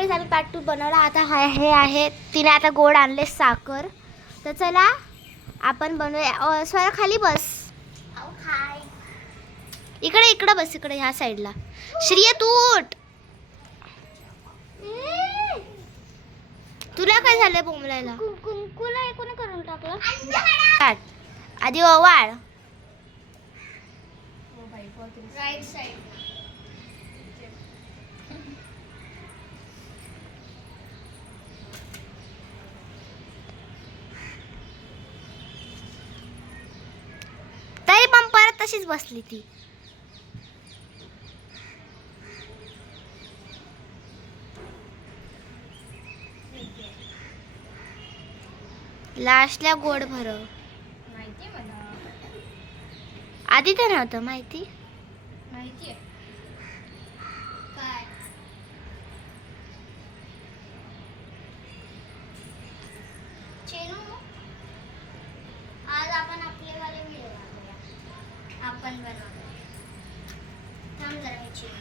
वेळेस आम्ही पार्ट 2 बनवला. आता हे आहे, तिने आता गोड आणले साखर. तर चला आपण बनवूया. स्वरा खाली बस, इकडे बस, इकडे ह्या साईडला. श्रिया तू उठ. तुला काय झालंय बोंबलायला? कुंकुला कोणी करून टाकलं. आधी ओवाळ. Right side. तरी पण परत तशीच बसली ती. लास्टला गोड भरव. माहिती मला. आधी तर नव्हतं माहिती. माहिती आहे काय? चेनू, आज आपण आपले वाले व्हिडिओ बनवूया. आपण बनवूया. थांब जरा मी चेनू.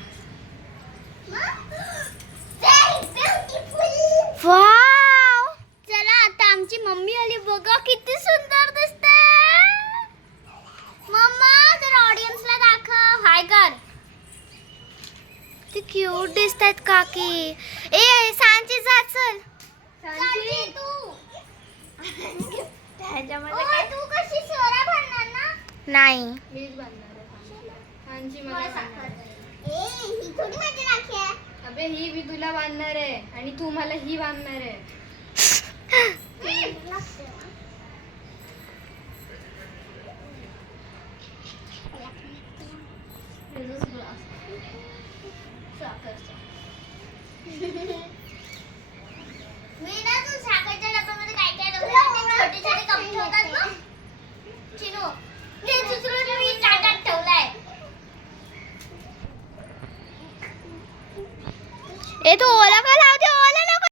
वाव! चला आता आमची मम्मी आली बघा, किती सुंदर दिसते. मम्मा जरा ऑडियन्सला दाखव, हाय कर. किती क्यूट दिसतात काकी. ए सांची जा चल. सांची तू. त्याच्यामध्ये काय तू कशी सोरा भरणार ना? नाही. मीच बांधणार आहे. सांची मला बांधणार. ही थोडी माझी राखी आहे. अबे ही मी तुला बांधणार आहे आणि तू मला ही बांधणार आहे. मी ना तू साखरच्या डब्यामध्ये काय काय ठेवलं, छोटे छोटे कप ठेवतात ना चिनू, ते दुसरं मी ताटात ठेवलाय. ए तू ओला का लावते